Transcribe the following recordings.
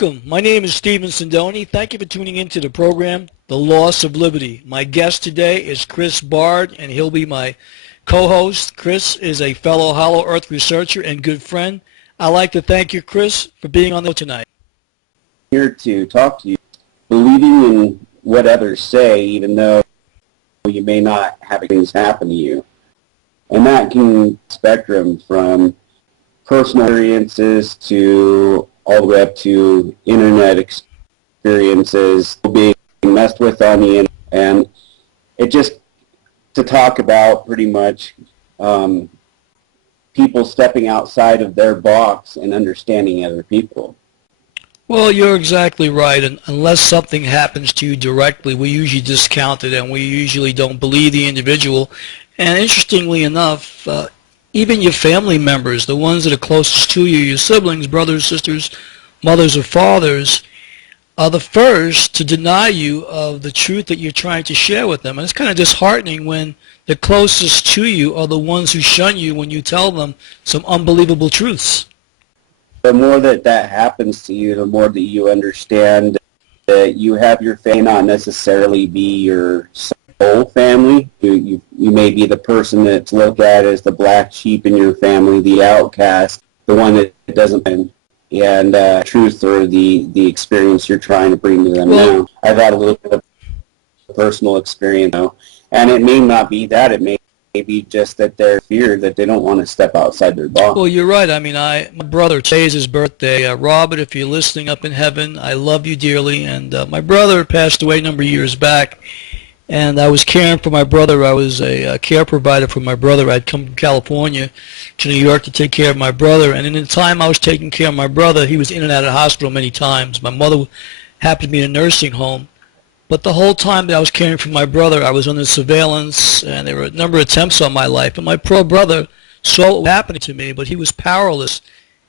Welcome. My name is Stephen Sindoni. Thank you for tuning into the program, The Loss of Liberty. My guest today is Chris Bard, and he'll be my co-host. Chris is a fellow Hollow Earth researcher and good friend. I'd like to thank you, Chris, for being on the show tonight. Here to talk to you, believing in what others say, even though you may not have things happen to you. And that can spectrum from personal experiences to all the way up to internet experiences being messed with on the internet. And it just to talk about pretty much people stepping outside of their box and understanding other people. Well, you're exactly right. And unless something happens to you directly, we usually discount it and we usually don't believe the individual. And interestingly enough, even your family members, the ones that are closest to you, your siblings, brothers, sisters, mothers, or fathers, are the first to deny you of the truth that you're trying to share with them. And it's kind of disheartening when the closest to you are the ones who shun you when you tell them some unbelievable truths. The more that happens to you, the more that you understand that you have your family not necessarily be your soul family. You may be the person that's looked at as the black sheep in your family, the outcast, the one that doesn't win, and truth or the experience you're trying to bring to them now. I've had a little bit of personal experience now, and it may not be that. It may be just that they're feared that they don't want to step outside their box. Well, you're right. I mean, my brother, today's his birthday. Robert, if you're listening up in heaven, I love you dearly. And my brother passed away a number of years back, and I was caring for my brother. I was a care provider for my brother. I'd come from California to New York to take care of my brother. And in the time I was taking care of my brother, he was in and out of the hospital many times. My mother happened to be in a nursing home. But the whole time that I was caring for my brother, I was under surveillance, and there were a number of attempts on my life. And my poor brother saw what was happening to me, but he was powerless.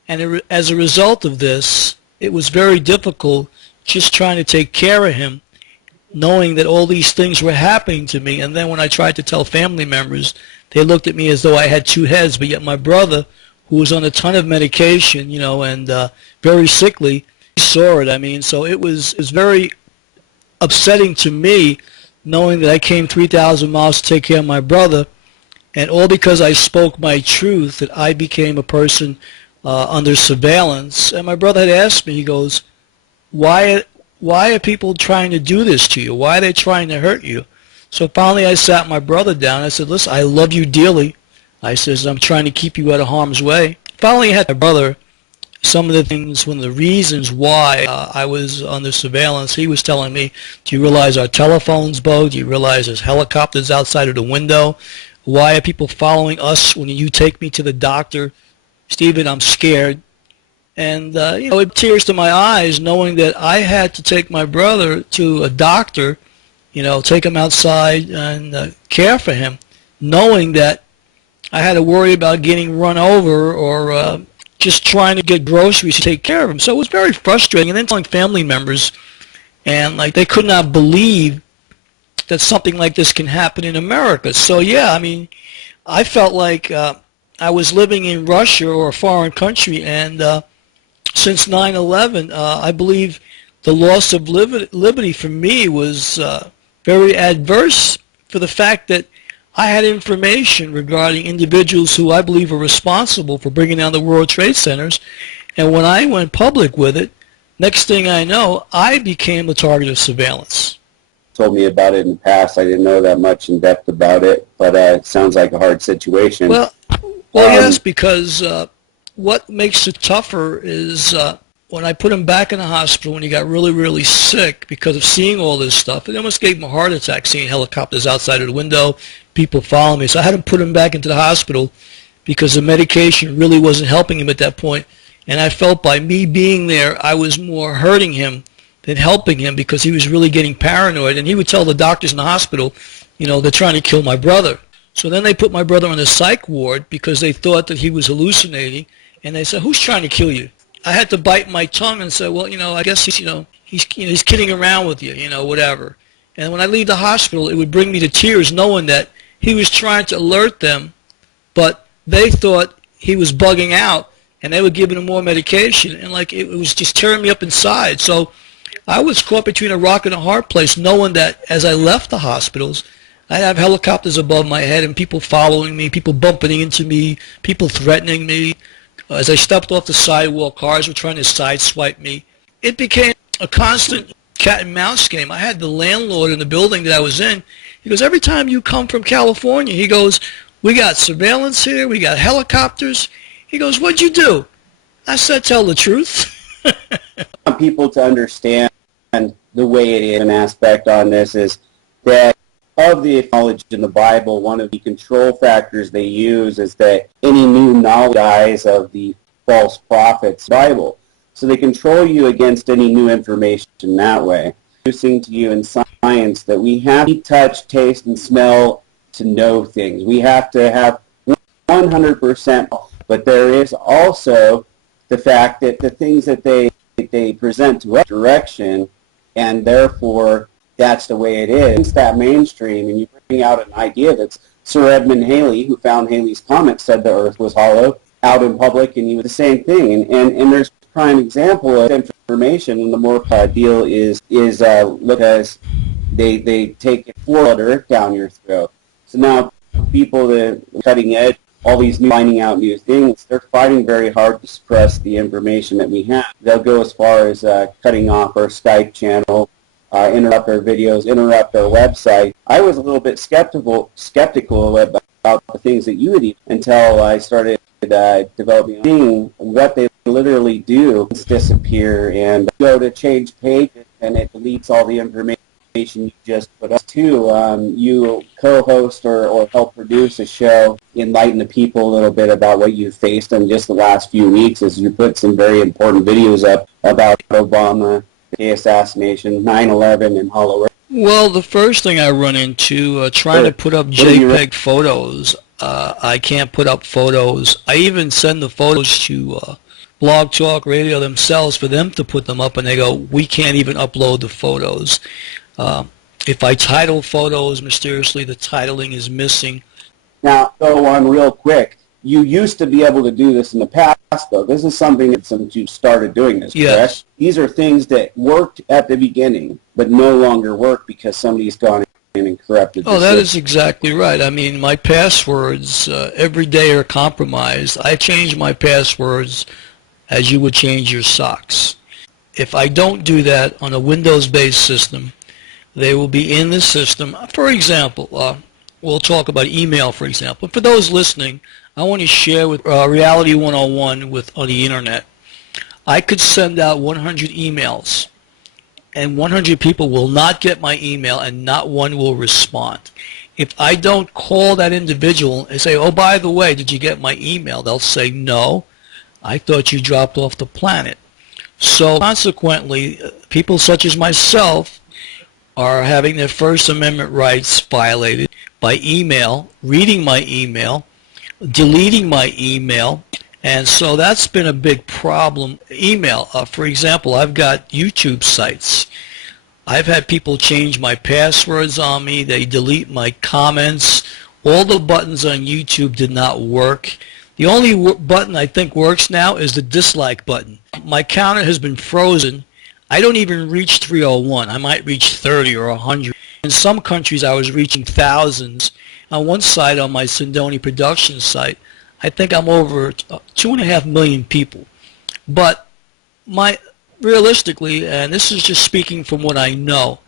And as a result of this, it was very difficult just trying to take care of him, knowing that all these things were happening to me. And then when I tried to tell family members, they looked at me as though I had two heads. But yet my brother, who was on a ton of medication, and very sickly, he saw it. I mean, so it was very upsetting to me knowing that I came 3,000 miles to take care of my brother, and all because I spoke my truth, that I became a person under surveillance. And my brother had asked me, he goes, why are people trying to do this to you? Why are they trying to hurt you? So finally I sat my brother down. I said, listen, I love you dearly. I says, I'm trying to keep you out of harm's way. Finally I had my brother, some of the things, one of the reasons why I was under surveillance, he was telling me, do you realize our telephone's bugged? Do you realize there's helicopters outside of the window? Why are people following us when you take me to the doctor? Stephen, I'm scared. And, it tears to my eyes knowing that I had to take my brother to a doctor, take him outside and care for him, knowing that I had to worry about getting run over or just trying to get groceries to take care of him. So it was very frustrating. And then telling family members, and they could not believe that something like this can happen in America. So yeah, I mean, I felt like I was living in Russia or a foreign country. And since 9/11, I believe the loss of liberty for me was very adverse for the fact that I had information regarding individuals who I believe are responsible for bringing down the World Trade Centers. And when I went public with it, next thing I know, I became the target of surveillance. Told me about it in the past. I didn't know that much in depth about it, but it sounds like a hard situation. Well, yes, because what makes it tougher is when I put him back in the hospital when he got really, really sick because of seeing all this stuff. It almost gave him a heart attack seeing helicopters outside of the window, people following me. So I had to put him back into the hospital because the medication really wasn't helping him at that point. And I felt by me being there, I was more hurting him than helping him because he was really getting paranoid. And he would tell the doctors in the hospital, they're trying to kill my brother. So then they put my brother on the psych ward because they thought that he was hallucinating. And they said, who's trying to kill you? I had to bite my tongue and say, well, I guess he's kidding around with you, whatever. And when I leave the hospital, it would bring me to tears knowing that he was trying to alert them, but they thought he was bugging out and they were giving him more medication, and like it was just tearing me up inside. So I was caught between a rock and a hard place, knowing that as I left the hospitals, I have helicopters above my head and people following me, people bumping into me, people threatening me. As I stepped off the sidewalk, cars were trying to sideswipe me. It became a constant cat and mouse game. I had the landlord in the building that I was in. He goes, every time you come from California, he goes, we got surveillance here, we got helicopters. He goes, what'd you do? I said, tell the truth. I want people to understand the way it is. An aspect on this is that of the knowledge in the Bible, one of the control factors they use is that any new knowledge of the false prophets Bible. So they control you against any new information that way. Introducing to you in science that we have to touch, taste, and smell to know things. We have to have 100%, but there is also the fact that the things that they present to us direction, and therefore that's the way it is. It's that mainstream, and you bring out an idea that's Sir Edmund Halley, who found Halley's Comet, said the Earth was hollow out in public, and he was the same thing. And there's a prime example of information, and the more deal is look as they take it forward down your throat. So now people that are cutting edge, all these new finding out new things, they're fighting very hard to suppress the information that we have. They'll go as far as cutting off our Skype channel, interrupt our videos, interrupt our website. I was a little bit skeptical about the things that you would eat until I started developing what they literally do is disappear and go to change page and it deletes all the information you just put up to. You co-host or help produce a show, enlighten the people a little bit about what you faced in just the last few weeks as you put some very important videos up about Obama, the assassination, 9/11, and Hollow Earth. Well, the first thing I run into trying to put up JPEG photos, I can't put up photos. I even send the photos to Blog Talk Radio themselves for them to put them up, and they go, we can't even upload the photos. If I title photos, mysteriously the titling is missing. Now, go on real quick. You used to be able to do this in the past, though. This is something that since you started doing this, yes. Correct? These are things that worked at the beginning, but no longer work because somebody's gone in and corrupted the Oh, that system. is exactly right. I mean, my passwords every day are compromised. I change my passwords as you would change your socks. If I don't do that on a Windows-based system, they will be in the system. For example, we'll talk about email, for example. For those listening, I want to share with Reality 101 on the internet. I could send out 100 emails, and 100 people will not get my email, and not one will respond. If I don't call that individual and say, oh, by the way, did you get my email? They'll say, no, I thought you dropped off the planet. So consequently, people such as myself are having their First Amendment rights violated by email, reading my email, deleting my email, and so that's been a big problem. Email, for example, I've got YouTube sites. I've had people change my passwords on me. They delete my comments. All the buttons on YouTube did not work. The only button I think works now is the dislike button. My counter has been frozen. I don't even reach 301. I might reach 30 or 100. In some countries, I was reaching thousands. On one site, on my Sindoni production site, I think I'm over 2.5 million people. But realistically, and this is just speaking from what I know,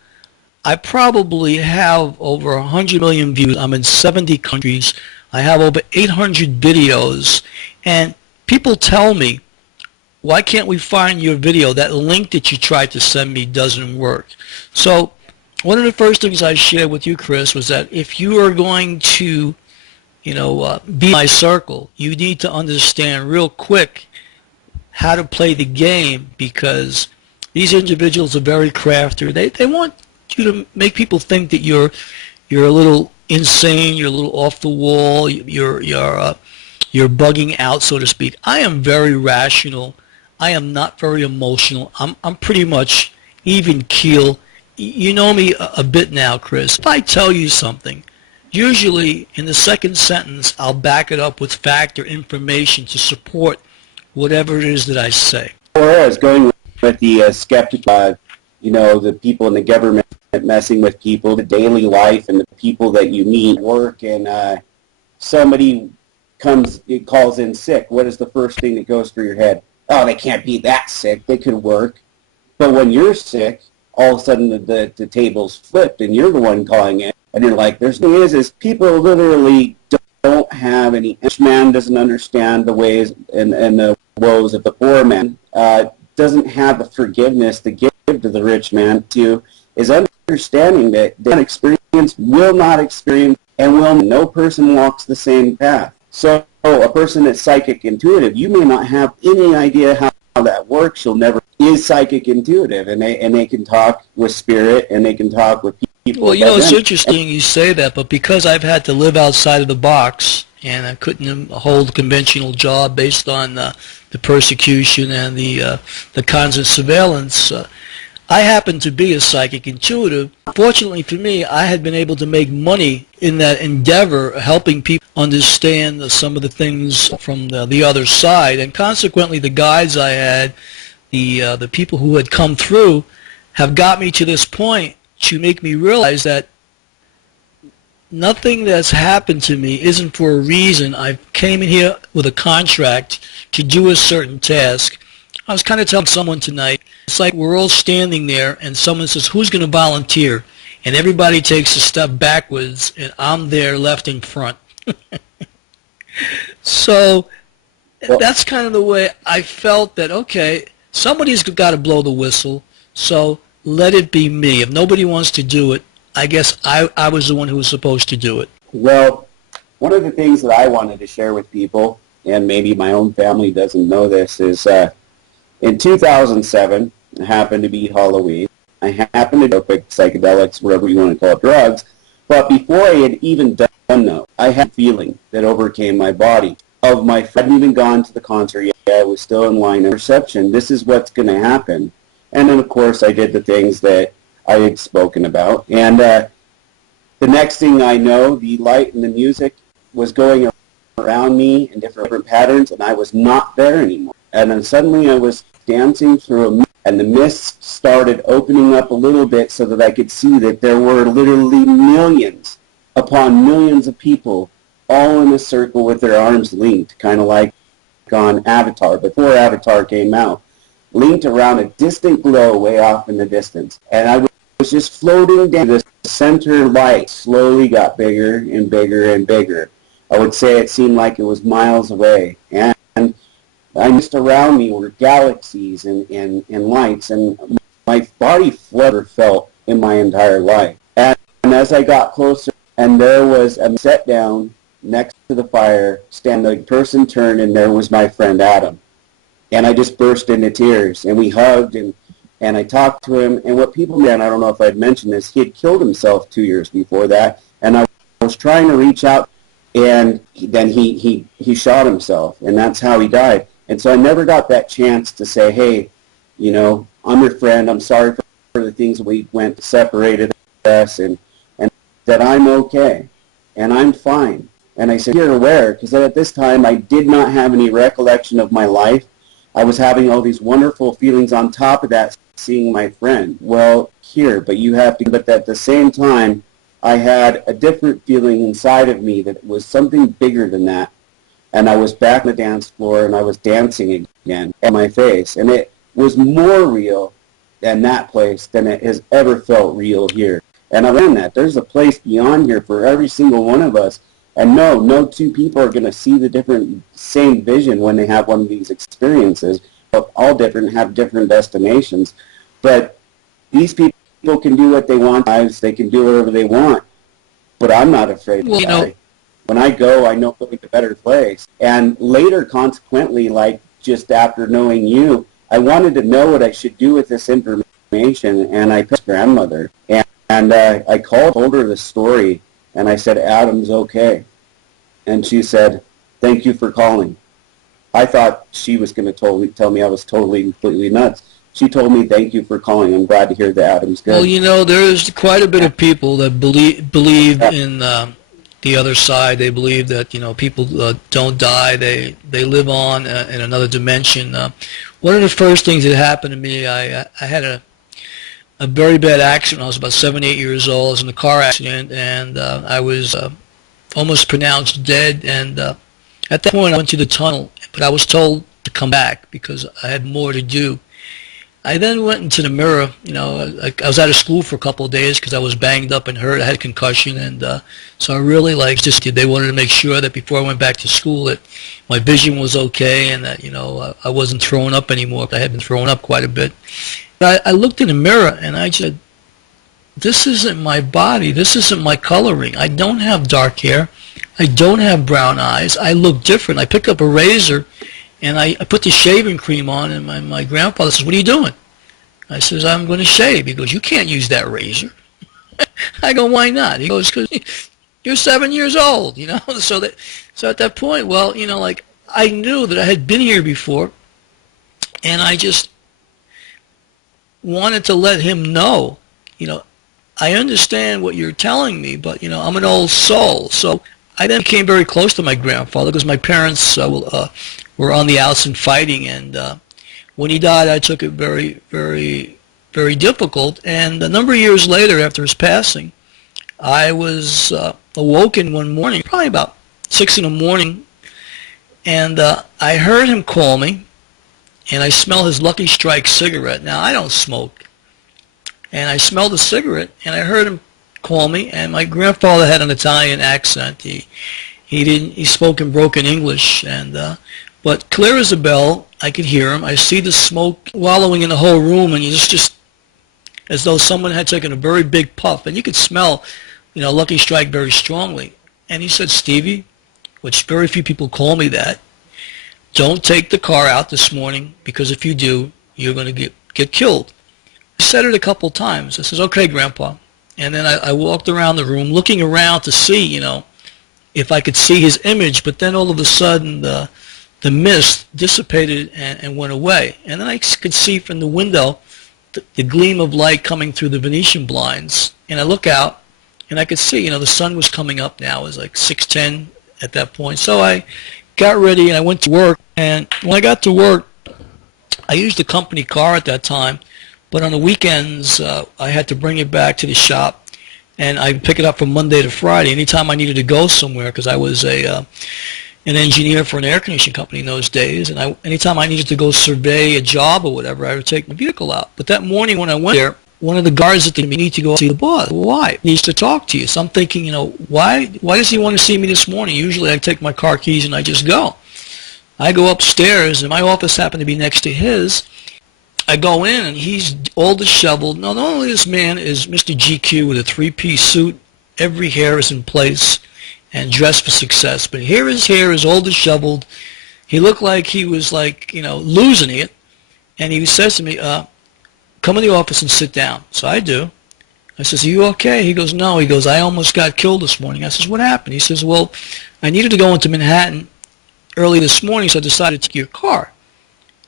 I probably have over 100 million views. I'm in 70 countries. I have over 800 videos. And people tell me, why can't we find your video? That link that you tried to send me doesn't work. So one of the first things I shared with you, Chris, was that if you are going to, be my circle, you need to understand real quick how to play the game, because these individuals are very crafty. They want you to make people think that you're a little insane, you're a little off the wall, you're bugging out, so to speak. I am very rational. I am not very emotional. I'm pretty much even keel. You know me a bit now, Chris. If I tell you something, usually in the second sentence I'll back it up with fact or information to support whatever it is that I say. Or I was going with the skeptic, the people in the government messing with people, the daily life, and the people that you meet at work, and somebody calls in sick. What is the first thing that goes through your head? Oh, they can't be that sick. They could work. But when you're sick, all of a sudden the table's flipped, and you're the one calling in, and you're like, there's no is people literally don't have any. Rich man doesn't understand the ways and the woes of the poor man. Doesn't have the forgiveness to give to the rich man. Is understanding that they will not experience, and no person walks the same path. So a person that's psychic intuitive, you may not have any idea how that works. You'll never is psychic intuitive, and they can talk with spirit, and they can talk with people. Well, it's interesting you say that, but because I've had to live outside of the box, and I couldn't hold a conventional job based on the persecution and the constant surveillance, I happen to be a psychic intuitive. Fortunately for me, I had been able to make money in that endeavor, helping people understand some of the things from the other side, and consequently the guides I had, the people who had come through, have got me to this point to make me realize that nothing that's happened to me isn't for a reason. I came in here with a contract to do a certain task. I was kind of telling someone tonight, it's like we're all standing there and someone says, who's going to volunteer? And everybody takes a step backwards and I'm there left in front. So that's kind of the way I felt that, okay, somebody's got to blow the whistle, so let it be me. If nobody wants to do it, I guess I was the one who was supposed to do it. Well, one of the things that I wanted to share with people, and maybe my own family doesn't know this, is in 2007, it happened to be Halloween. I happened to go pick psychedelics, whatever you want to call it, drugs, but before I had even done that, I had a feeling that overcame my body. I hadn't even gone to the concert yet. I was still in line of perception. This is what's going to happen. And then, of course, I did the things that I had spoken about. And the next thing I know, the light and the music was going around me in different patterns, and I was not there anymore. And then suddenly I was dancing through a mist, and the mist started opening up a little bit so that I could see that there were literally millions upon millions of people all in a circle with their arms linked, kind of like on Avatar, before Avatar came out, linked around a distant glow way off in the distance. And I was just floating down. The center light slowly got bigger and bigger and bigger. I would say it seemed like it was miles away. And just around me were galaxies and lights, and my body flutter felt in my entire life. And as I got closer, and there was a set down next to the fire, the person turned, and there was my friend Adam. And I just burst into tears, and we hugged, and I talked to him. And what people did, I don't know if I'd mentioned this, he had killed himself 2 years before that, and I was trying to reach out, and then he shot himself, and that's how he died. And so I never got that chance to say, hey, I'm your friend, I'm sorry for the things we went separated us, and that I'm okay, and I'm fine. And I said, you're aware, because at this time I did not have any recollection of my life. I was having all these wonderful feelings on top of that, seeing my friend. Well, but you have to, but at the same time, I had a different feeling inside of me that was something bigger than that. And I was back on the dance floor, and I was dancing again on my face. And it was more real than that place than it has ever felt real here. And I learned that there's a place beyond here for every single one of us. And no two people are going to see the same vision when they have one of these experiences. All different, have different destinations. But these people can do what they want. They can do whatever they want. But I'm not afraid to die. When I go, I know I'm going to a better place. And later, consequently, like just after knowing you, I wanted to know what I should do with this information. And I picked grandmother. And I told her the story. And I said, Adam's okay. And she said, thank you for calling. I thought she was going to tell me I was completely nuts. She told me, thank you for calling. I'm glad to hear that Adam's good. Well, there's quite a bit of people that believe in the other side. They believe that people don't die; they live on in another dimension. One of the first things that happened to me, I had a very bad accident when I was about 7, 8 years old. I was in a car accident, and I was almost pronounced dead. And at that point, I went to the tunnel, but I was told to come back because I had more to do. I then went into the mirror. I was out of school for a couple of days because I was banged up and hurt. I had a concussion, and so I really they wanted to make sure that before I went back to school that my vision was okay and that I wasn't throwing up anymore. I had been throwing up quite a bit. But I looked in the mirror and I said, "This isn't my body. This isn't my coloring. I don't have dark hair. I don't have brown eyes. I look different." I picked up a razor and I put the shaving cream on, and my grandfather says, "What are you doing?" I says, "I'm going to shave." He goes, "You can't use that razor." I go, "Why not?" He goes, "Because you're 7 years old, So at that point, well, I knew that I had been here before, and I just wanted to let him know, I understand what you're telling me, but, I'm an old soul. So I then became very close to my grandfather because my parents were on the outs and fighting, and when he died, I took it very, very, very difficult. And a number of years later, after his passing, I was awoken one morning, probably about 6 in the morning, and I heard him call me, and I smell his Lucky Strike cigarette. Now, I don't smoke, and I smelled the cigarette, and I heard him call me, and my grandfather had an Italian accent. He spoke in broken English, and but clear as a bell, I could hear him. I see the smoke wallowing in the whole room, and it's just as though someone had taken a very big puff, and you could smell, Lucky Strike very strongly. And he said, "Stevie," which very few people call me that, "don't take the car out this morning, because if you do, you're going to get killed." I said it a couple times. I says, "Okay, Grandpa." And then I walked around the room looking around to see, if I could see his image, but then all of a sudden the mist dissipated and went away. And then I could see from the window the gleam of light coming through the Venetian blinds. And I look out, and I could see, the sun was coming up now. It was like 6:10 at that point. So I got ready, and I went to work. And when I got to work, I used a company car at that time. But on the weekends, I had to bring it back to the shop, and I'd pick it up from Monday to Friday. Anytime I needed to go somewhere, because I was an engineer for an air conditioning company in those days, and anytime I needed to go survey a job or whatever, I would take my vehicle out. But that morning when I went there, one of the guards said to me, "You need to go see the boss." "Why?" "He needs to talk to you." So I'm thinking, why does he want to see me this morning? Usually I take my car keys and I just go. I go upstairs, and my office happened to be next to his. I go in, and he's all disheveled. Now, not only this man is Mr. GQ with a three-piece suit, every hair is in place, and dressed for success, but here his hair is all disheveled. He looked like he was losing it, and he says to me, "Come in the office and sit down." So I do. I says, "Are you okay?" He goes, "No." He goes, "I almost got killed this morning." I says, "What happened?" He says, "Well, I needed to go into Manhattan early this morning, so I decided to take your car.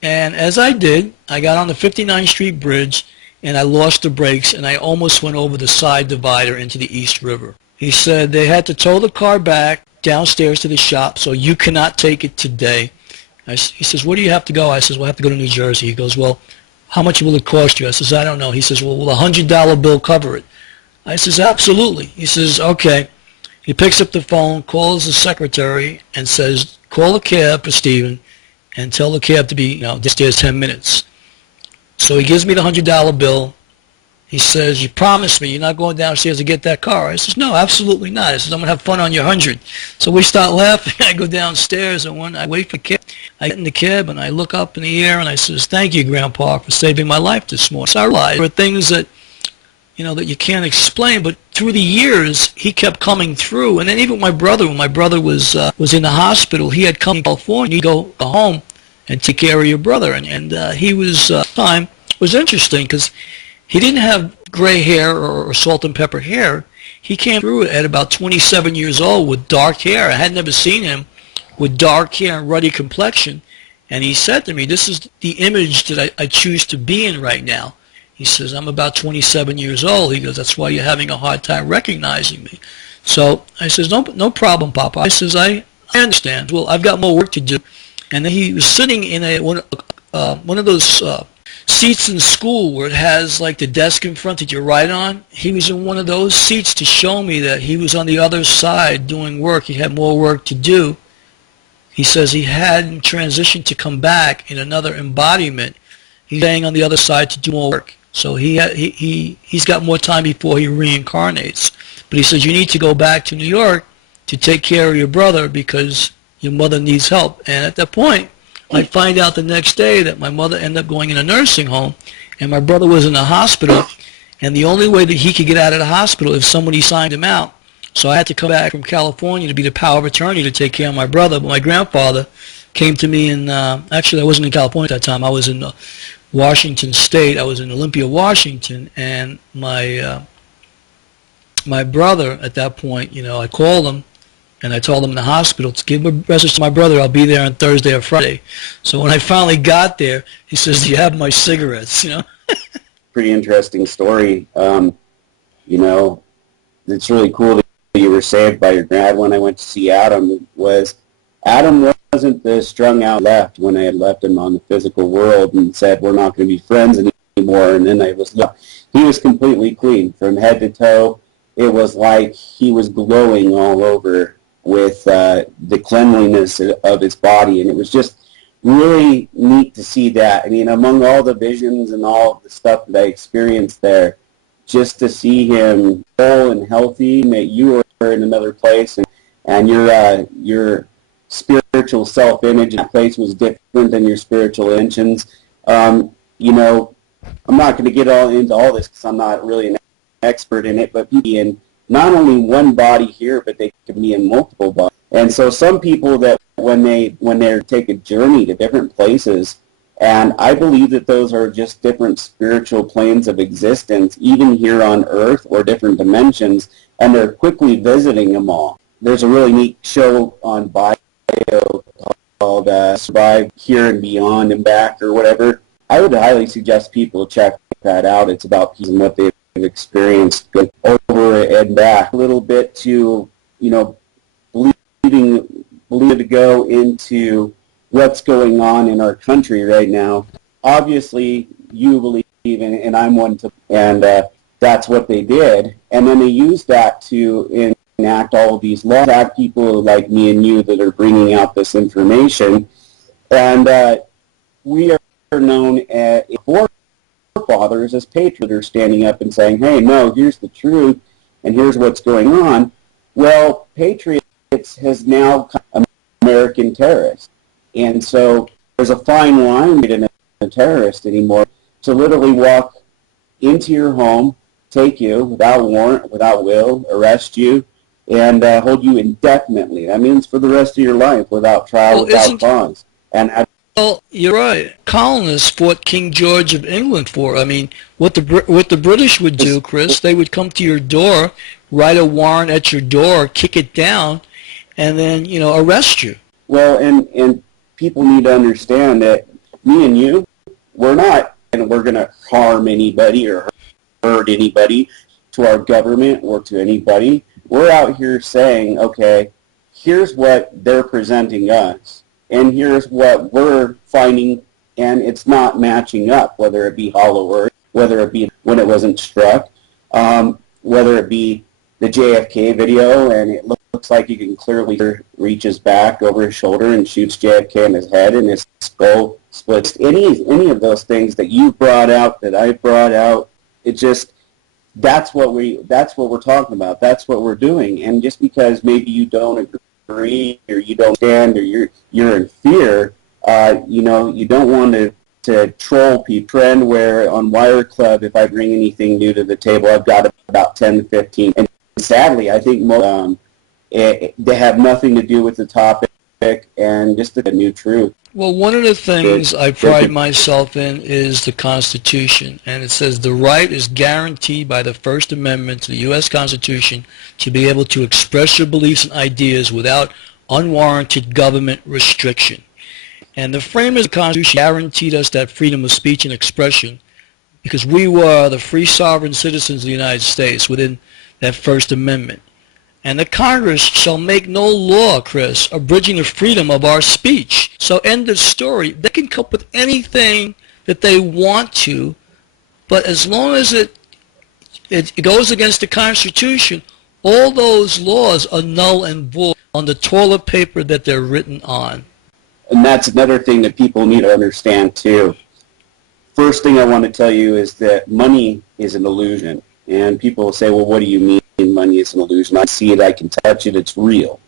And as I did, I got on the 59th Street Bridge, and I lost the brakes, and I almost went over the side divider into the East River." He said, "They had to tow the car back downstairs to the shop, so you cannot take it today." He says, "Where do you have to go?" I says, "Well, I have to go to New Jersey." He goes, "Well, how much will it cost you?" I says, "I don't know." He says, "Well, will a $100 bill cover it?" I says, "Absolutely." He says, "Okay." He picks up the phone, calls the secretary, and says, "Call a cab for Stephen and tell the cab to be downstairs 10 minutes. So he gives me the $100 bill. He says, "You promised me you're not going downstairs to get that car." I says, "No, absolutely not." I says, "I'm going to have fun on your 100. So we start laughing. I go downstairs, and when I wait for the cab, I get in the cab, and I look up in the air, and I says, "Thank you, Grandpa, for saving my life this morning." So I realized there are things that, that you can't explain, but through the years, he kept coming through. And then even my brother, when my brother was in the hospital, he had come to California. He'd go home and take care of your brother. And he was, time was interesting because he didn't have gray hair or salt and pepper hair. He came through at about 27 years old with dark hair. I had never seen him with dark hair and ruddy complexion. And he said to me, "This is the image that I choose to be in right now." He says, "I'm about 27 years old." He goes, "That's why you're having a hard time recognizing me." So I says, no problem, Papa. I says, I understand. Well, I've got more work to do. And then he was sitting in one of those seats in school where it has like the desk in front that you write on. He was in one of those seats to show me that he was on the other side doing work. He had more work to do. He says he hadn't transitioned to come back in another embodiment. He's staying on the other side to do more work. So he's got more time before he reincarnates. But he says, you need to go back to New York to take care of your brother because your mother needs help. And at that point, I find out the next day that my mother ended up going in a nursing home and my brother was in a hospital. And the only way that he could get out of the hospital if somebody signed him out. So I had to come back from California to be the power of attorney to take care of my brother. But my grandfather came to me in, actually I wasn't in California at that time. I was in Washington State. I was in Olympia, Washington. And my brother at that point, I called him and I told him in the hospital to give a message to my brother. I'll be there on Thursday or Friday. So when I finally got there, he says, do you have my cigarettes? Pretty interesting story. It's really cool that you were saved by your dad. When I went to see Adam, Adam wasn't the strung out left when I had left him on the physical world and said, we're not going to be friends anymore. And then he was completely clean from head to toe. It was like he was glowing all over with the cleanliness of his body. And it was just really neat to see that. I mean, among all the visions and all of the stuff that I experienced there, just to see him whole and healthy, that you were in another place and your spiritual self-image in that place was different than your spiritual intentions. I'm not going to get into all this because I'm not really an expert in it, but be in not only one body here, but they can be in multiple bodies. And so some people that when they take a journey to different places, and I believe that those are just different spiritual planes of existence, even here on Earth or different dimensions, and they're quickly visiting them all. There's a really neat show on Bio called Survive Here and Beyond and Back or whatever. I would highly suggest people check that out. It's about peace and what they've experienced over and back. A little bit to, believing to go into what's going on in our country right now. Obviously, you believe in, and I'm one to, and that's what they did. And then they used that to enact all of these laws. Have people like me and you that are bringing out this information, and we are known as forefathers as patriots are standing up and saying, hey, no, here's the truth, and here's what's going on. Well, patriots has now become American terrorists. And so there's a fine line between a terrorist anymore to literally walk into your home, take you without warrant, without will, arrest you, and hold you indefinitely. That means for the rest of your life without trial, without cause. Well, you're right. Colonists fought King George of England for. I mean, what the British would do, Chris, they would come to your door, write a warrant at your door, kick it down, and then, arrest you. Well, and people need to understand that me and you, we're going to harm anybody or hurt anybody to our government or to anybody. We're out here saying, okay, here's what they're presenting us, and here's what we're finding, and it's not matching up, whether it be Hollow Earth, whether it be when it wasn't struck, whether it be the JFK video, and it looks like you can clearly reaches back over his shoulder and shoots JFK in his head, and his skull splits. Any of those things that you brought out, that I brought out, it just, that's what we're talking about. That's what we're doing. And just because maybe you don't agree or you don't stand or you're in fear, you don't want to troll people. Trend where on Wire Club, if I bring anything new to the table, I've got about 10 to 15. And sadly, I think they have nothing to do with the topic and just a new truth. Well, one of the things I pride myself in is the Constitution, and it says the right is guaranteed by the First Amendment to the U.S. Constitution to be able to express your beliefs and ideas without unwarranted government restriction. And the framers of the Constitution guaranteed us that freedom of speech and expression because we were the free sovereign citizens of the United States within that First Amendment. And the Congress shall make no law, Chris, abridging the freedom of our speech. So end of story. They can come up with anything that they want to, but as long as it goes against the Constitution, all those laws are null and void on the toilet paper that they're written on. And that's another thing that people need to understand too. First thing I want to tell you is that money is an illusion. And people will say, well, what do you mean money is an illusion? I see it, I can touch it, it's real.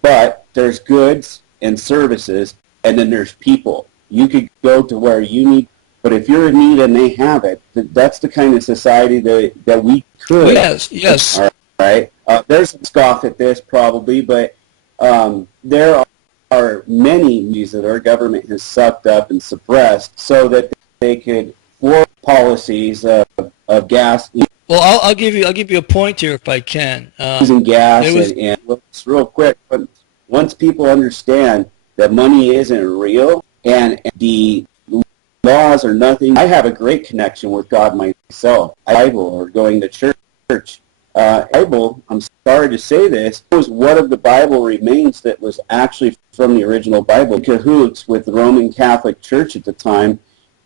But there's goods and services, and then there's people. You could go to where you need, but if you're in need and they have it, that's the kind of society that we could. Yes. All right. There's some scoff at this probably, but there are many news that our government has sucked up and suppressed so that they could force policies of gas. Well, I'll give you a point here if I can. Using gas and real quick, but once people understand that money isn't real and the laws are nothing, I have a great connection with God myself. Bible or going to church. Bible, I'm sorry to say this, was what of the Bible remains that was actually from the original Bible. In cahoots with the Roman Catholic Church at the time,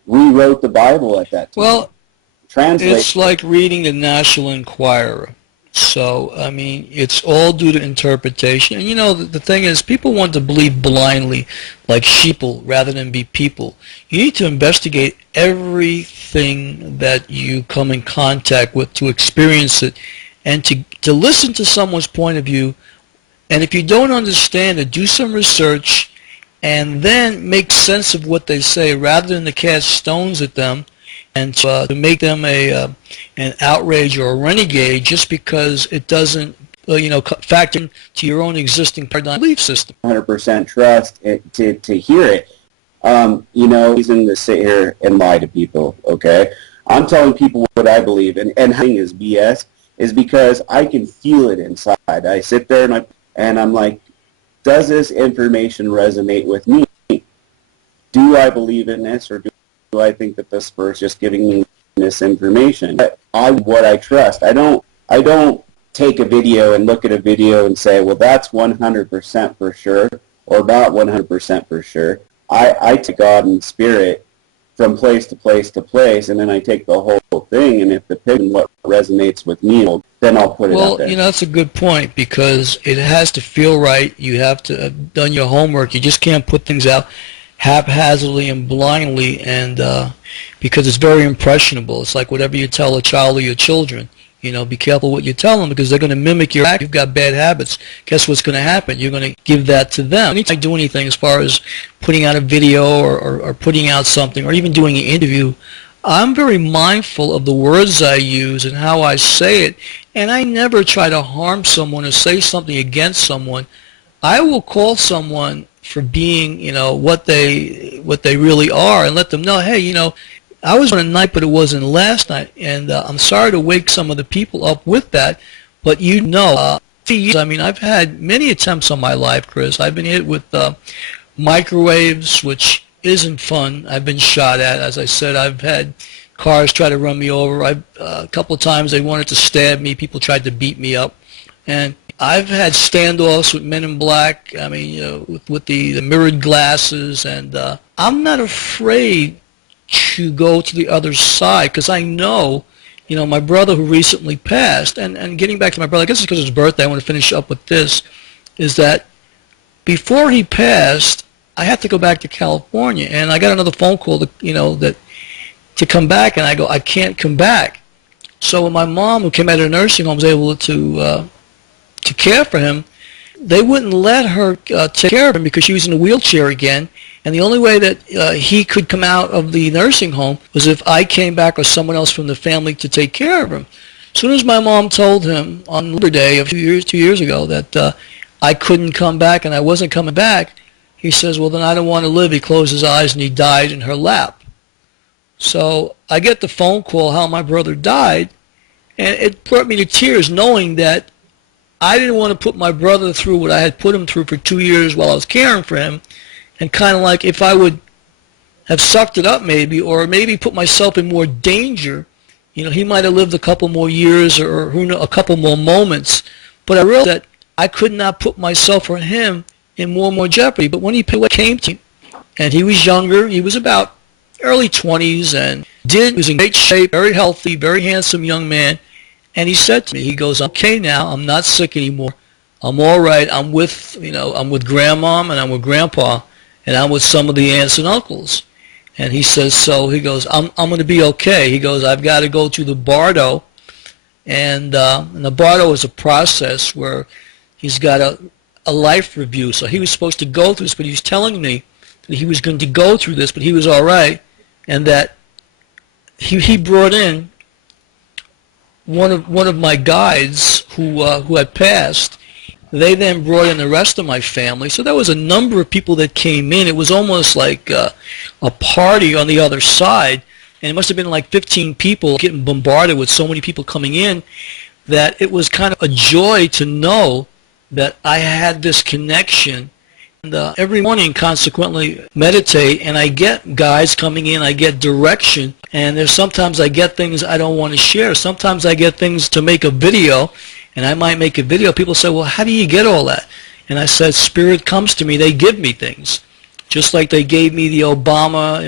rewrote the Bible at that time. Well, it's like reading the National Enquirer. So, I mean, it's all due to interpretation. And, you know, the thing is, people want to believe blindly, like sheeple, rather than be people. You need to investigate everything that you come in contact with to experience it and to listen to someone's point of view. And if you don't understand it, do some research and then make sense of what they say rather than to cast stones at them and to make them an outrage or a renegade just because it doesn't factor into your own existing paradigm belief system. 100% trust to hear it. Reason to sit here and lie to people, okay? I'm telling people what I believe, and hiding is BS, is because I can feel it inside. I sit there and I'm like, does this information resonate with me? Do I believe in this, or do I think that this person's just giving me this information? But what I trust. I don't take a video and look at a video and say, well, that's 100% for sure, or about 100% for sure. I take God and Spirit from place to place to place, and then I take the whole thing, and if the picture what resonates with me, then I'll put it out there. Well, that's a good point, because it has to feel right. You have to have done your homework. You just can't put things out haphazardly and blindly, and because it's very impressionable. It's like whatever you tell a child or your children. Be careful what you tell them, because they're going to mimic your act. You've got bad habits. Guess what's going to happen? You're going to give that to them. Anytime I do anything as far as putting out a video or putting out something or even doing an interview, I'm very mindful of the words I use and how I say it, and I never try to harm someone or say something against someone. I will call someone for being, what they really are, and let them know, hey, I was on a night, but it wasn't last night, and I'm sorry to wake some of the people up with that, but I've had many attempts on my life, Chris. I've been hit with microwaves, which isn't fun. I've been shot at. As I said, I've had cars try to run me over. A couple of times they wanted to stab me. People tried to beat me up, and I've had standoffs with men in black. I mean, with the mirrored glasses, and I'm not afraid to go to the other side, because I know, my brother who recently passed, and getting back to my brother, I guess it's because it's his birthday, I want to finish up with this, is that before he passed, I had to go back to California, and I got another phone call to come back, and I go, I can't come back. So when my mom, who came out of the nursing home, was able to care for him, they wouldn't let her take care of him because she was in a wheelchair again. And the only way that he could come out of the nursing home was if I came back or someone else from the family to take care of him. As soon as my mom told him on Labor Day of 2 years ago that I couldn't come back and I wasn't coming back, he says, well, then I don't want to live. He closed his eyes and he died in her lap. So I get the phone call how my brother died, and it brought me to tears knowing that I didn't want to put my brother through what I had put him through for 2 years while I was caring for him. And kind of like if I would have sucked it up maybe, or maybe put myself in more danger, he might have lived a couple more years or a couple more moments. But I realized that I could not put myself or him in more and more jeopardy. But when he came to me, and he was younger, he was about early 20s, and he was in great shape, very healthy, very handsome young man. And he said to me, he goes, okay now, I'm not sick anymore. I'm all right. I'm with grandma and I'm with grandpa, and I'm with some of the aunts and uncles. And he says, so he goes, I'm going to be okay. He goes, I've got to go to the Bardo. And the Bardo is a process where he's got a life review. So he was supposed to go through this, but he was telling me that he was going to go through this, but he was all right. And that he brought in one of my guides who had passed. They then brought in the rest of my family. So there was a number of people that came in. It was almost like a party on the other side. And it must have been like 15 people getting bombarded with so many people coming in that it was kind of a joy to know that I had this connection. And every morning, consequently, meditate, and I get guys coming in, I get direction, and there's sometimes I get things I don't want to share. Sometimes I get things to make a video, and I might make a video. People say, well, how do you get all that? And I said, Spirit comes to me. They give me things. Just like they gave me the Obama,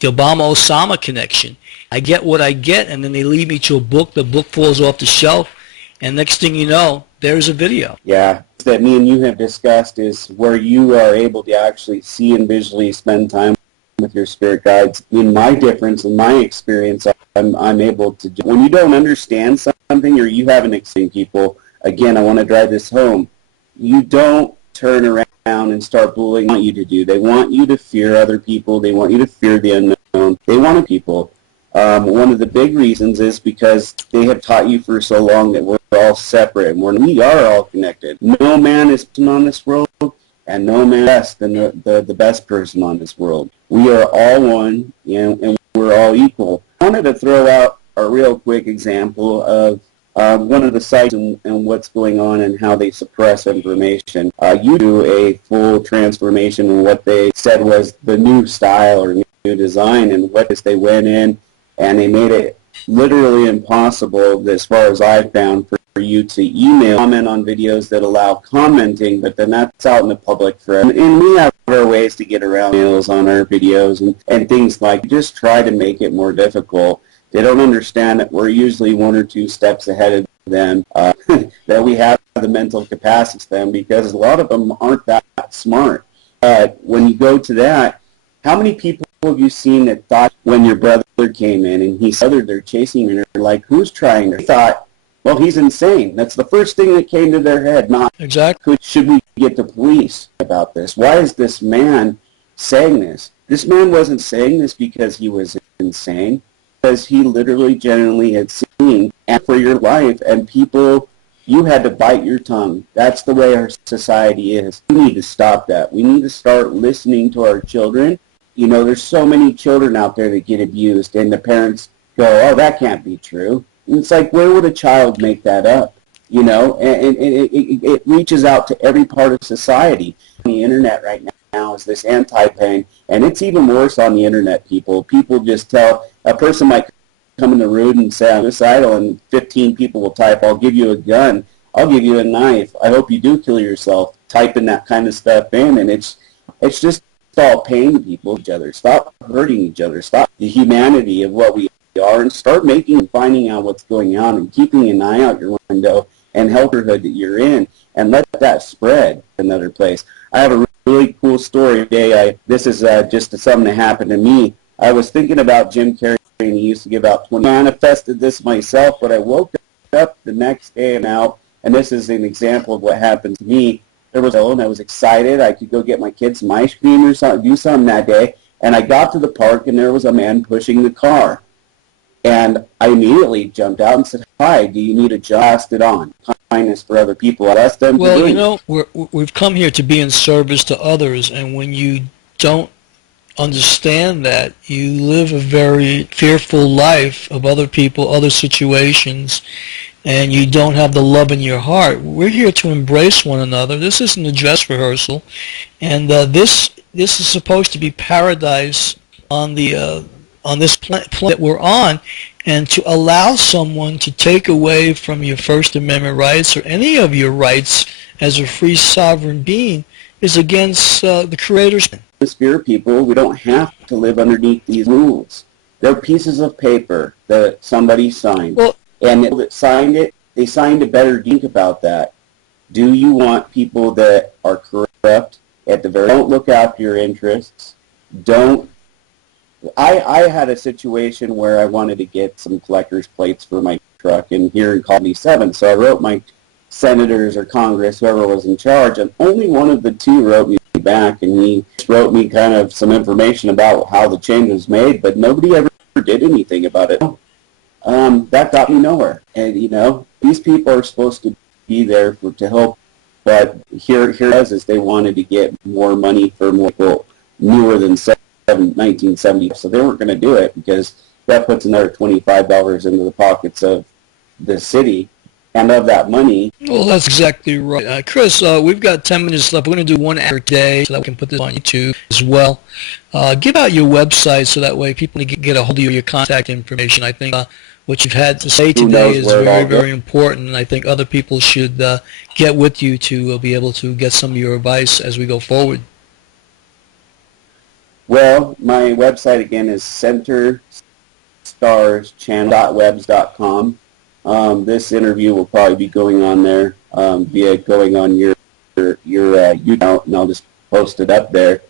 the Obama-Osama connection. I get what I get, and then they lead me to a book. The book falls off the shelf, and next thing you know, there's a video. Yeah, that me and you have discussed is where you are able to actually see and visually spend time with your spirit guides. In my difference, in my experience, I'm able to do, when you don't understand something or you haven't explained people, again, I want to drive this home, you don't turn around and start bullying what you to do. They want you to fear other people. They want you to fear the unknown. They want people. One of the big reasons is because they have taught you for so long that we're all separate and we are all connected. No man is on this world, and no man is less than the best person on this world. We are all one, and we're all equal. I wanted to throw out a real quick example of one of the sites and what's going on and how they suppress information. You do a full transformation in what they said was the new style or new design, and what they went in and they made it literally impossible, as far as I've found, for you to email, comment on videos that allow commenting, but then that's out in the public for us. And we have our ways to get around emails on our videos and things like, just try to make it more difficult. They don't understand that we're usually one or two steps ahead of them, that we have the mental capacity to them, because a lot of them aren't that smart. When you go to that, how many people have you seen that thought when your brother came in and he said they're chasing you, and they're like, who's trying? They thought, well, he's insane. That's the first thing that came to their head, not exactly. Should we get the police about this? Why is this man saying this? This man wasn't saying this because he was insane, because he literally genuinely had seen and for your life, and people, you had to bite your tongue. That's the way our society is. We need to stop that. We need to start listening to our children. You know, there's so many children out there that get abused, and the parents go, oh, that can't be true. And it's like, where would a child make that up? You know, and it reaches out to every part of society. The internet right now is this anti-pain, and it's even worse on the internet, people. People just tell, a person might come in the room and say, I'm suicidal, and 15 people will type, I'll give you a gun, I'll give you a knife, I hope you do kill yourself, typing that kind of stuff in, and it's just stop paying people each other, stop hurting each other, stop the humanity of what we are, and start making and finding out what's going on and keeping an eye out your window and helperhood that you're in, and let that spread another place. I have a really cool story today. This is just something that happened to me. I was thinking about Jim Carrey, and he used to give out 20. I manifested this myself, but I woke up the next day and out, and this is an example of what happened to me. There was and I was excited. I could go get my kids some ice cream or something, do something that day. And I got to the park, and there was a man pushing the car. And I immediately jumped out and said, hi, do you need a job? It on. Kindness for other people. I asked them to do it. Well, you know, we've come here to be in service to others, and when you don't understand that, you live a very fearful life of other people, other situations, and you don't have the love in your heart. We're here to embrace one another. This isn't a dress rehearsal, and this is supposed to be paradise on the on this planet that we're on, and to allow someone to take away from your First Amendment rights or any of your rights as a free sovereign being is against the Creator's plan. Sphere people, we don't have to live underneath these rules. They're pieces of paper that somebody signed. Well, and that signed it, they signed a better think about that. Do you want people that are corrupt at the very don't look after your interests? Don't I had a situation where I wanted to get some collector's plates for my truck and here in Colony 7. So I wrote my senators or Congress, whoever was in charge, and only one of the two wrote me back, and he wrote me kind of some information about how the change was made, but nobody ever did anything about it. That got me nowhere. And, you know, these people are supposed to be there to help, but here it is they wanted to get more money for more people newer than 1970, so they weren't going to do it because that puts another $25 into the pockets of the city. And of that money... Well, that's exactly right. Chris, we've got 10 minutes left. We're going to do 1 hour a day so that we can put this on YouTube as well. Give out your website so that way people can get a hold of your contact information. I think what you've had to say today is very, very important, and I think other people should get with you to be able to get some of your advice as we go forward. Well, my website, again, is centerstarschannel.webs.com. This interview will probably be going on there via going on your YouTube account, and I'll just post it up there.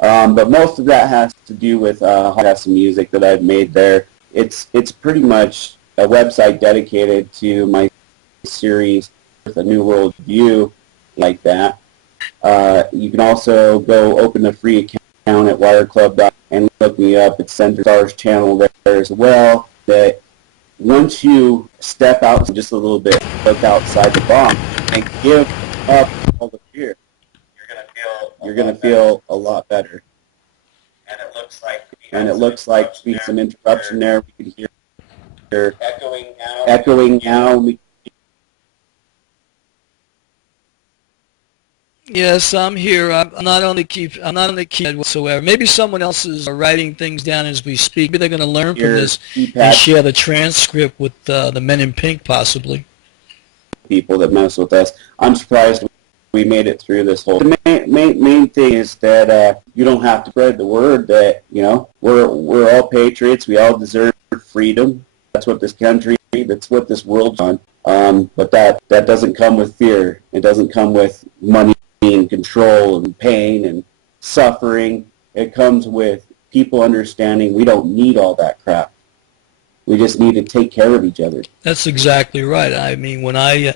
But most of that has to do with I have some music that I've made there. It's pretty much a website dedicated to my series with a New World View like that. You can also go open a free account at wireclub.com and look me up. It's Center Stars channel there as well. That once you step out just a little bit, look outside the box, and give up all the fear, you're gonna feel a lot better. And it looks like some interruption there. We could hear echoing now. Yes, I'm here. I'm not on the keypad whatsoever. Maybe someone else is writing things down as we speak. Maybe they're going to learn from this and share the transcript with the men in pink, possibly. People that mess with us. I'm surprised we made it through this whole. The main thing is that you don't have to spread the word that, you know, we're all patriots. We all deserve freedom. That's what this country. That's what this world's on. But that doesn't come with fear. It doesn't come with money and control and pain and suffering. It comes with people understanding we don't need all that crap. We just need to take care of each other. That's exactly right. I mean, when I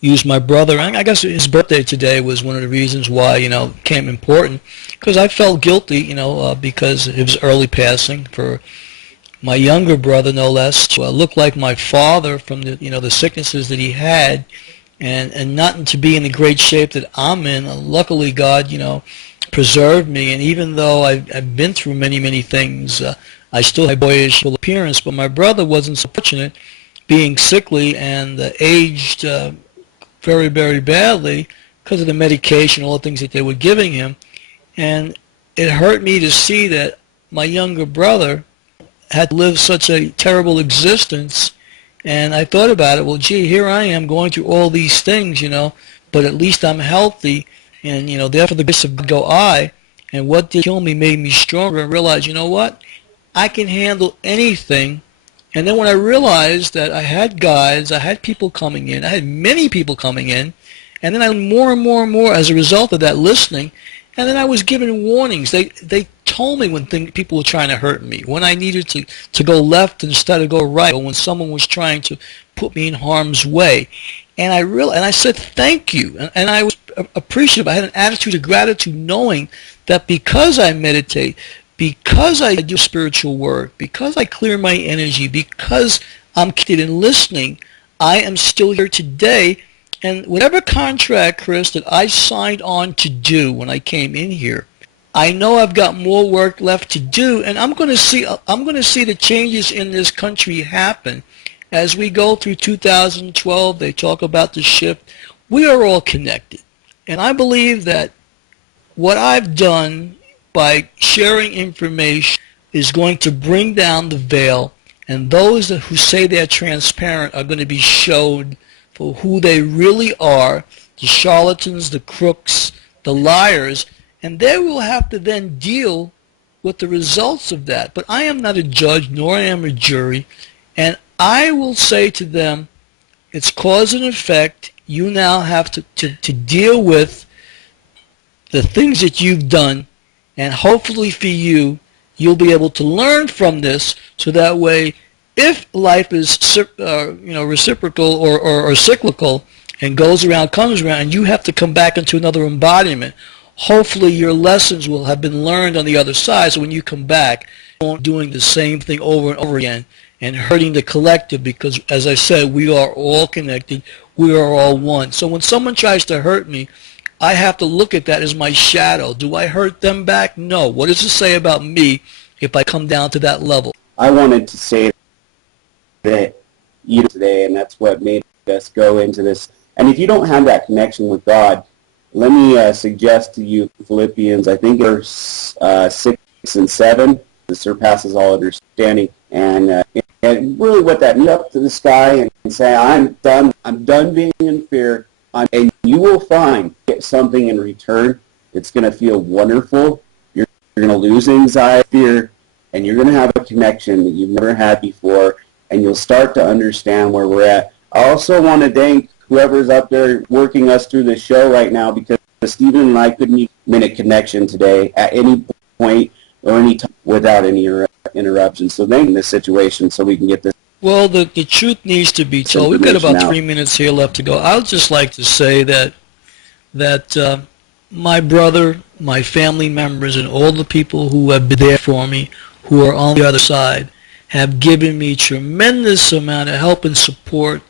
used my brother, I guess his birthday today was one of the reasons why, you know, it became important, because I felt guilty, you know, because of his early passing, for my younger brother, no less, to look like my father from the, you know, the sicknesses that he had, and not to be in the great shape that I'm in. Luckily, God, you know, preserved me, and even though I've been through many, many things, I still have boyish appearance, but my brother wasn't so fortunate, being sickly and aged very, very badly because of the medication, all the things that they were giving him, and it hurt me to see that my younger brother had lived such a terrible existence. And I thought about it, well, gee, here I am going through all these things, you know, but at least I'm healthy, and, you know, therefore the grace of God go I, and what did kill me made me stronger, and realized, you know what, I can handle anything. And then when I realized that I had guides, I had people coming in, I had many people coming in, and then I learned more and more and more as a result of that listening. And then I was given warnings. They told me when people were trying to hurt me, when I needed to go left instead of go right, or when someone was trying to put me in harm's way. And I said thank you, and I was appreciative. I had an attitude of gratitude, knowing that because I meditate, because I do spiritual work, because I clear my energy, because I'm committed in listening, I am still here today. And whatever contract, Chris, that I signed on to do when I came in here, I know I've got more work left to do, and I'm going to see the changes in this country happen as we go through 2012. They talk about the shift. We are all connected, and I believe that what I've done by sharing information, is going to bring down the veil, and those who say they're transparent are going to be showed for who they really are, the charlatans, the crooks, the liars, and they will have to then deal with the results of that. But I am not a judge, nor am a jury, and I will say to them, it's cause and effect. You now have to deal with the things that you've done, and hopefully for you, you'll be able to learn from this, so that way, if life is reciprocal or cyclical and goes around, comes around, and you have to come back into another embodiment, hopefully your lessons will have been learned on the other side, so when you come back, you won't be doing the same thing over and over again and hurting the collective, because, as I said, we are all connected, we are all one. So when someone tries to hurt me, I have to look at that as my shadow. Do I hurt them back? No. What does it say about me if I come down to that level? I wanted to say that you today, and that's what made us go into this. And if you don't have that connection with God, let me suggest to you Philippians, I think verse 6 and 7, that surpasses all understanding. And really what that means, up to the sky and say, I'm done being in fear, and you will get something in return. It's going to feel wonderful. You're going to lose anxiety, fear, and you're going to have a connection that you've never had before, and you'll start to understand where we're at. I also want to thank whoever's up there working us through the show right now, because Stephen and I couldn't even make a connection today at any point or any time without any interruptions. So thank you in this situation so we can get this. Well, the truth needs to be told. We've got about 3 minutes here left to go. I'll just like to say that my brother, my family members, and all the people who have been there for me, who are on the other side, have given me tremendous amount of help and support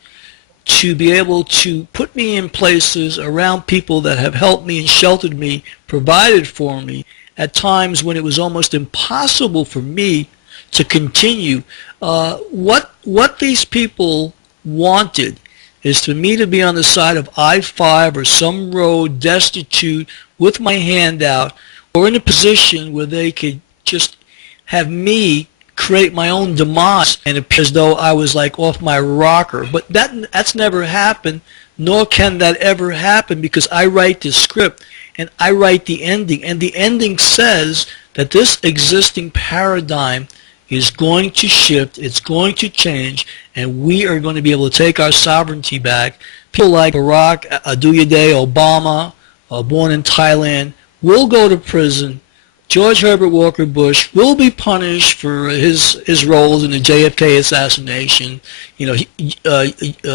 to be able to put me in places around people that have helped me and sheltered me, provided for me, at times when it was almost impossible for me to continue. What these people wanted is for me to be on the side of I-5 or some road, destitute, with my hand out, or in a position where they could just have me create my own demise and appear as though I was like off my rocker. But that's never happened, nor can that ever happen, because I write the script and I write the ending, and the ending says that this existing paradigm is going to shift, it's going to change, and we are going to be able to take our sovereignty back. People like Barack Aduyade Obama, born in Thailand, will go to prison. George Herbert Walker Bush will be punished for his roles in the JFK assassination.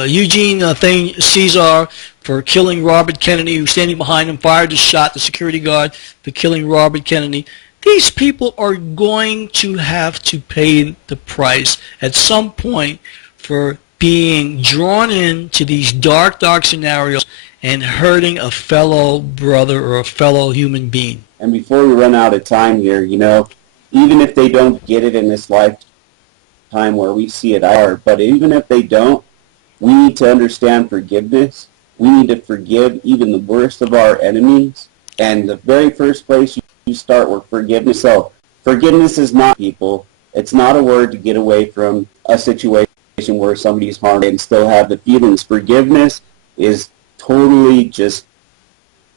Eugene Thane Caesar for killing Robert Kennedy, who standing behind him fired a shot, the security guard, for killing Robert Kennedy. These people are going to have to pay the price at some point for being drawn into these dark scenarios and hurting a fellow brother or a fellow human being. And before we run out of time here, even if they don't get it in this lifetime where we see it hard, but even if they don't, we need to understand forgiveness. We need to forgive even the worst of our enemies. And the very first place you start with forgiveness. So forgiveness is not people. It's not a word to get away from a situation where somebody's harmed and still have the feelings. Forgiveness is totally just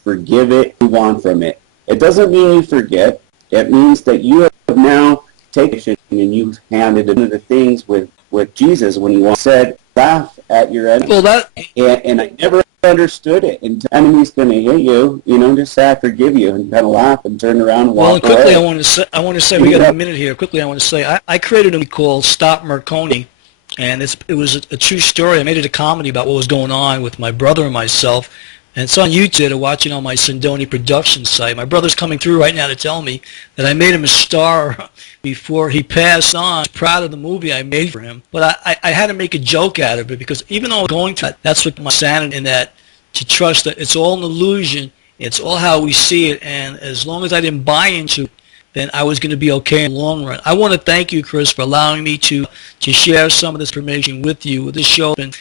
forgive it, move on from it. It doesn't mean you forget. It means that you have now taken and you've handed into the things with Jesus when he once said, laugh at your enemy. Well, and I never understood it. And the enemy's going to hit you, just say, I forgive you, and kind of laugh and turn around and walk away. Well, quickly, I want to say, we got a minute here. Quickly, I want to say, I created a movie called Stop Marconi, and it was a true story. I made it a comedy about what was going on with my brother and myself. And it's on YouTube to watch it on my Sindoni production site. My brother's coming through right now to tell me that I made him a star before he passed on. I'm proud of the movie I made for him. But I had to make a joke out of it, because even though I was going to that's what my sanity in that, to trust that it's all an illusion, it's all how we see it, and as long as I didn't buy into it, then I was going to be okay in the long run. I want to thank you, Chris, for allowing me to share some of this information with you. This show has been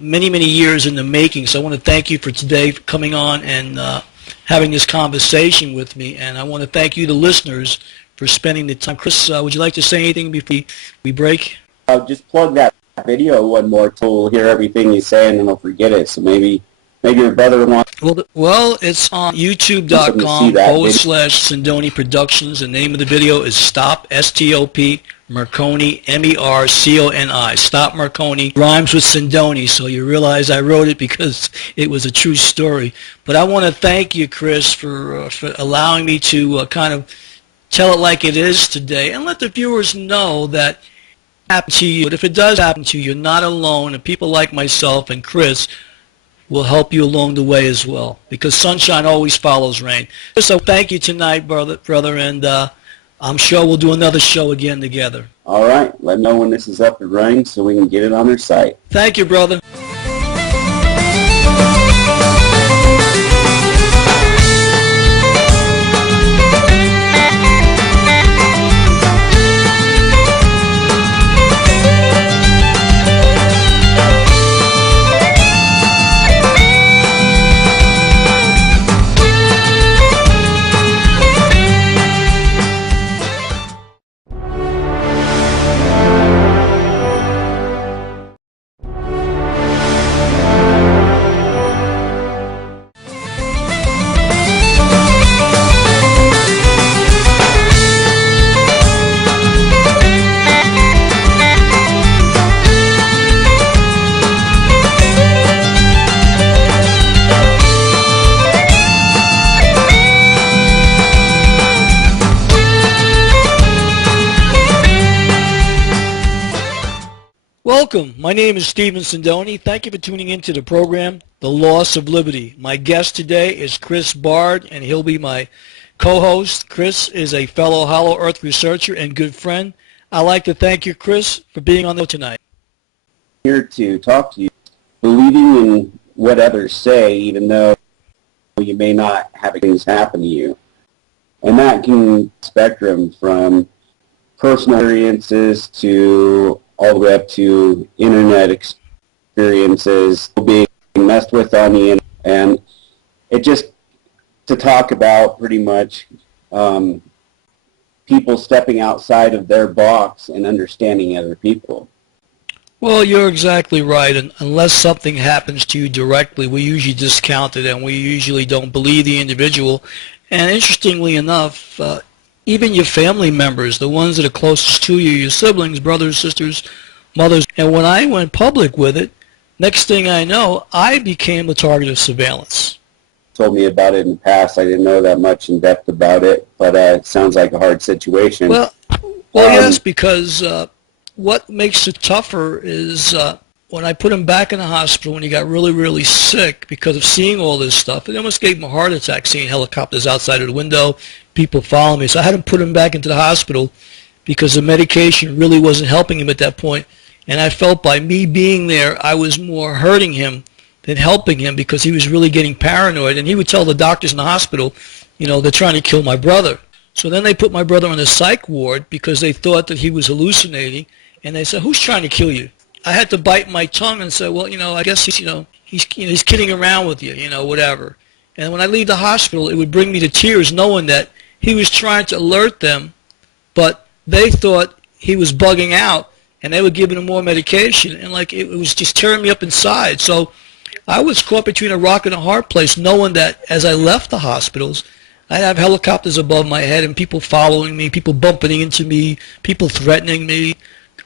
many, many years in the making, so I want to thank you for today, for coming on and having this conversation with me, and I want to thank you, the listeners, for spending the time. Chris, would you like to say anything before we break? I'll just plug that video one more so we'll hear everything you say and then I'll forget it. So maybe your brother wants Well, it's on youtube.com/Sindoni Productions. The name of the video is Stop, S-T-O-P, Marconi, M-E-R-C-O-N-I. Stop Marconi. Rhymes with Sindoni, so you realize I wrote it because it was a true story. But I want to thank you, Chris, for allowing me to kind of tell it like it is today and let the viewers know that happen to you. But if it does happen to you, you're not alone, and people like myself and Chris will help you along the way as well, because sunshine always follows rain. So thank you tonight, brother, and I'm sure we'll do another show again together. All right. Let me know when this is up and running so we can get it on their site. Thank you, brother. Welcome. My name is Stephen Sindoni. Thank you for tuning into the program, The Loss of Liberty. My guest today is Chris Bard, and he'll be my co-host. Chris is a fellow Hollow Earth researcher and good friend. I'd like to thank you, Chris, for being on the show tonight. Here to talk to you, believing in what others say, even though you may not have things happen to you. And that can spectrum from personal experiences to all the way up to internet experiences being messed with on the internet. And it just to talk about pretty much people stepping outside of their box and understanding other people. Well, you're exactly right. And unless something happens to you directly, we usually discount it and we usually don't believe the individual. And interestingly enough, even your family members, the ones that are closest to you, your siblings, brothers, sisters, mothers. And when I went public with it, next thing I know, I became the target of surveillance. Told me about it in the past. I didn't know that much in depth about it, but it sounds like a hard situation. Well, yes, because what makes it tougher is when I put him back in the hospital when he got really, really sick because of seeing all this stuff. It almost gave him a heart attack seeing helicopters outside of the window, people following me. So I had to put him back into the hospital because the medication really wasn't helping him at that point. And I felt by me being there, I was more hurting him than helping him because he was really getting paranoid. And he would tell the doctors in the hospital, they're trying to kill my brother. So then they put my brother on the psych ward because they thought that he was hallucinating. And they said, who's trying to kill you? I had to bite my tongue and say, well, I guess he's kidding around with you, whatever. And when I leave the hospital, it would bring me to tears knowing that he was trying to alert them, but they thought he was bugging out, and they were giving him more medication, and it was just tearing me up inside. So I was caught between a rock and a hard place, knowing that as I left the hospitals, I'd have helicopters above my head and people following me, people bumping into me, people threatening me.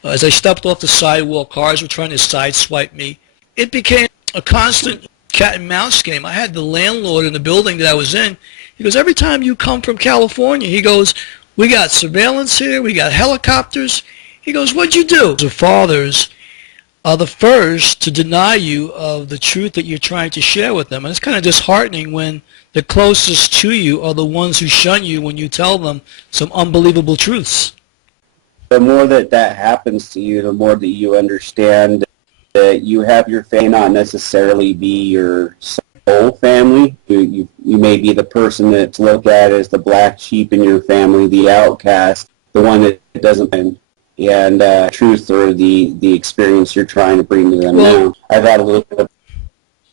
As I stepped off the sidewalk, cars were trying to sideswipe me. It became a constant cat and mouse game. I had the landlord in the building that I was in. He goes, every time you come from California, he goes, we got surveillance here, we got helicopters. He goes, what'd you do? The fathers are the first to deny you of the truth that you're trying to share with them. And it's kind of disheartening when the closest to you are the ones who shun you when you tell them some unbelievable truths. The more that happens to you, the more that you understand that you have your family not necessarily be your soul family. You may be the person that's looked at as the black sheep in your family, the outcast, the one that doesn't win. And truth or the experience you're trying to bring to them now. I've had a little bit of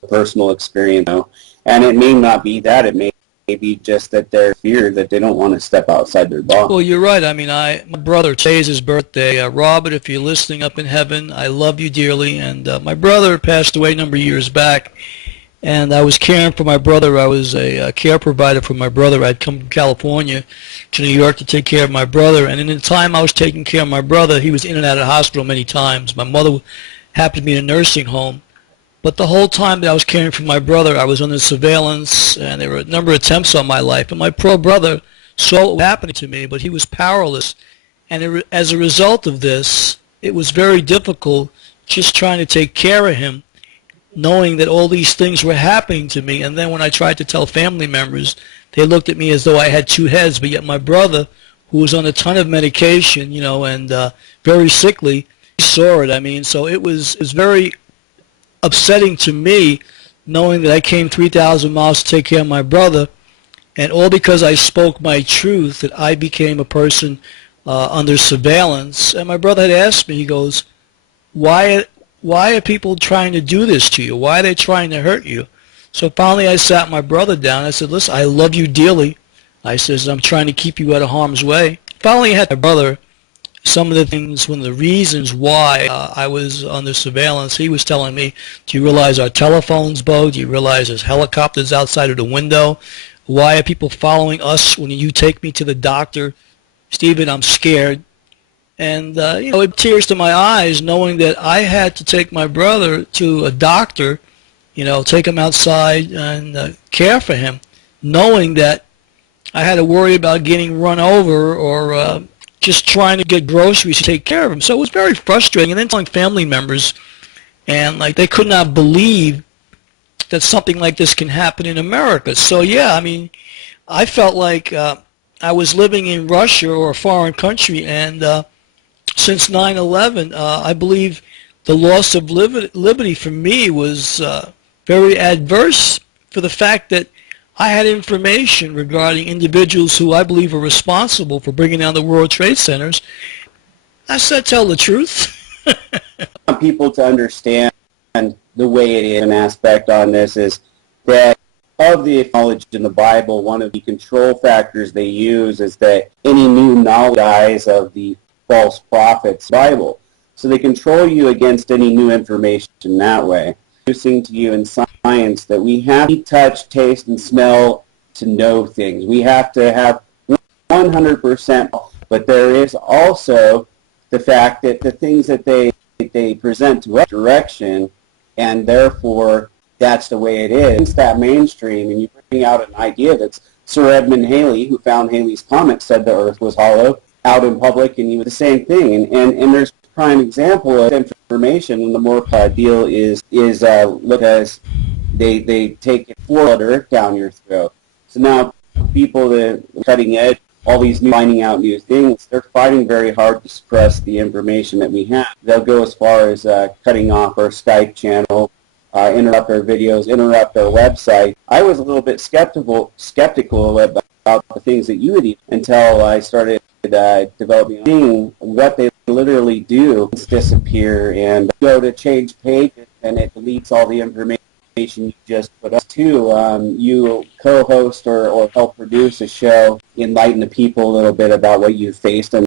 personal experience now, and it may not be that. It may maybe just that they're fear that they don't want to step outside their box. Well, you're right. I mean, my brother, today's his birthday. Robert, if you're listening up in heaven, I love you dearly. And my brother passed away a number of years back, and I was caring for my brother. I was a care provider for my brother. I'd come from California to New York to take care of my brother. And in the time I was taking care of my brother, he was in and out of the hospital many times. My mother happened to be in a nursing home. But the whole time that I was caring for my brother, I was under surveillance, and there were a number of attempts on my life. And my poor brother saw what was happening to me, but he was powerless. And as a result of this, it was very difficult just trying to take care of him, knowing that all these things were happening to me. And then when I tried to tell family members, they looked at me as though I had two heads. But yet my brother, who was on a ton of medication, and very sickly, he saw it. I mean, so it was very upsetting to me, knowing that I came 3,000 miles to take care of my brother, and all because I spoke my truth, that I became a person under surveillance. And my brother had asked me, he goes, why are people trying to do this to you? Why are they trying to hurt you? So finally I sat my brother down. I said, listen, I love you dearly. I says, I'm trying to keep you out of harm's way. Finally I had my brother, some of the things, one of the reasons why I was under surveillance, he was telling me, do you realize our telephones bugged? Do you realize there's helicopters outside of the window? Why are people following us when you take me to the doctor? Stephen, I'm scared. And, it tears to my eyes knowing that I had to take my brother to a doctor, take him outside and care for him, knowing that I had to worry about getting run over or just trying to get groceries to take care of him. So it was very frustrating. And then telling family members, and they could not believe that something like this can happen in America. So yeah, I mean, I felt like I was living in Russia or a foreign country, and since 9/11, I believe the loss of liberty for me was very adverse for the fact that I had information regarding individuals who I believe are responsible for bringing down the World Trade Centers. I said, tell the truth. I want people to understand the way it is. An aspect on this is that of the knowledge in the Bible, one of the control factors they use is that any new knowledge of the false prophets Bible. So they control you against any new information that way. Introducing to you in science that we have to touch, taste, and smell to know things. We have to have 100%, but there is also the fact that the things that they present to us direction, and therefore that's the way it is. It's that mainstream, and you bring out an idea that's Sir Edmund Halley, who found Halley's Comet, said the Earth was hollow out in public, and he was the same thing. And there's a prime example of information, and the more deal is look as they take a forwarder down your throat. So now people that are cutting edge, all these finding out new things, they're fighting very hard to suppress the information that we have. They'll go as far as cutting off our Skype channel, interrupt our videos, interrupt our website. I was a little bit skeptical about the things that you would eat until I started developing what they literally do is disappear and go to change pages and it deletes all the information you just put up to. You co-host or help produce a show, enlighten the people a little bit about what you faced and